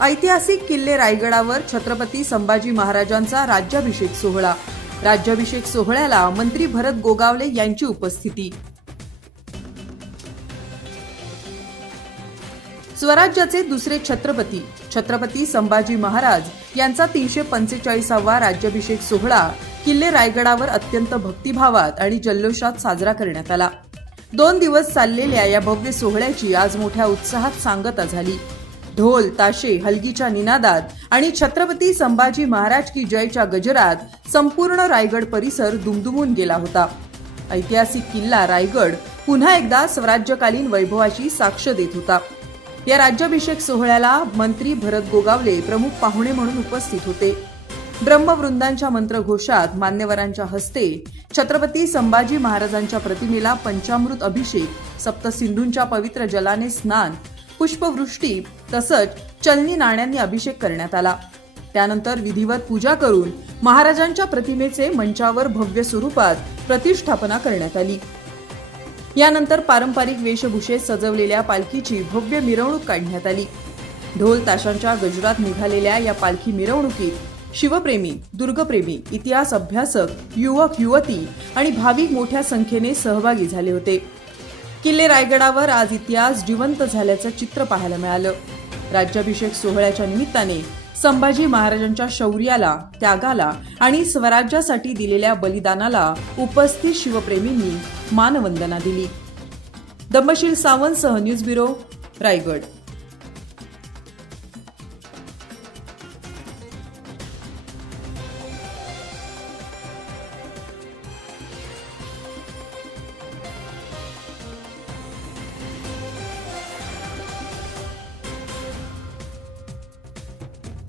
ऐतिहासिक किल्ले रायगडावर छत्रपती संभाजी महाराजांचा राज्याभिषेक सोहळा। राज्याभिषेक सोहळ्याला मंत्री भरत गोगावले यांची उपस्थिती। स्वराज्याचे दुसरे छत्रपती छत्रपती संभाजी महाराज यांचा 345वा राज्याभिषेक सोहळा किल्ले रायगडावर अत्यंत भक्तिभावात आणि जल्लोषात साजरा करण्यात आला। 2 दिवस चाललेल्या या भव्य सोहळ्याची आज मोठ्या उत्साहात सांगता झाली। ढोल ताशे हलगीच्या निनादात आणि छत्रपती संभाजी महाराज की जयच्या गजरात संपूर्ण रायगड परिसर दुमदुमून गेला होता। ऐतिहासिक किल्ला रायगड पुन्हा एकदा स्वराज्यकालीन वैभवाची साक्ष देत होता। या राज्याभिषेक सोहळ्याला मंत्री भरत गोगावले प्रमुख पाहुणे म्हणून उपस्थित होते। ब्रह्मवृंदांच्या मंत्रघोषात मान्यवरांच्या हस्ते छत्रपती संभाजी महाराजांच्या प्रतिमेला पंचामृत अभिषेक, सप्तसिंधूंच्या पवित्र जलाने स्नान, पुष्पवृष्टी तसंच चलनी नाण्यांनी अभिषेक करण्यात आला। त्यानंतर विधिवत पूजा करून महाराजांच्या प्रतिमेचे मंचावर भव्य स्वरूपात प्रतिष्ठापना करण्यात आली। यानंतर पारंपरिक वेशभूषेत सजवलेल्या पालखीची भव्य मिरवणूक काढण्यात आली। ढोल ताशांच्या गजरात निघालेल्या या पालखी मिरवणुकीत शिवप्रेमी, दुर्गप्रेमी, इतिहास अभ्यासक, युवक युवती आणि भाविक मोठ्या संख्येने सहभागी झाले होते। किल्ले रायगडावर आज इतिहास जिवंत झाल्याचं चित्र पाहायला मिळालं। राज्याभिषेक सोहळ्याच्या निमित्ताने संभाजी महाराजांच्या शौर्याला, त्यागाला आणि स्वराज्यासाठी दिलेल्या बलिदानाला उपस्थित शिवप्रेमींनी मानवंदना दिली। दंबशील सावंतसह न्यूज ब्युरो, रायगड।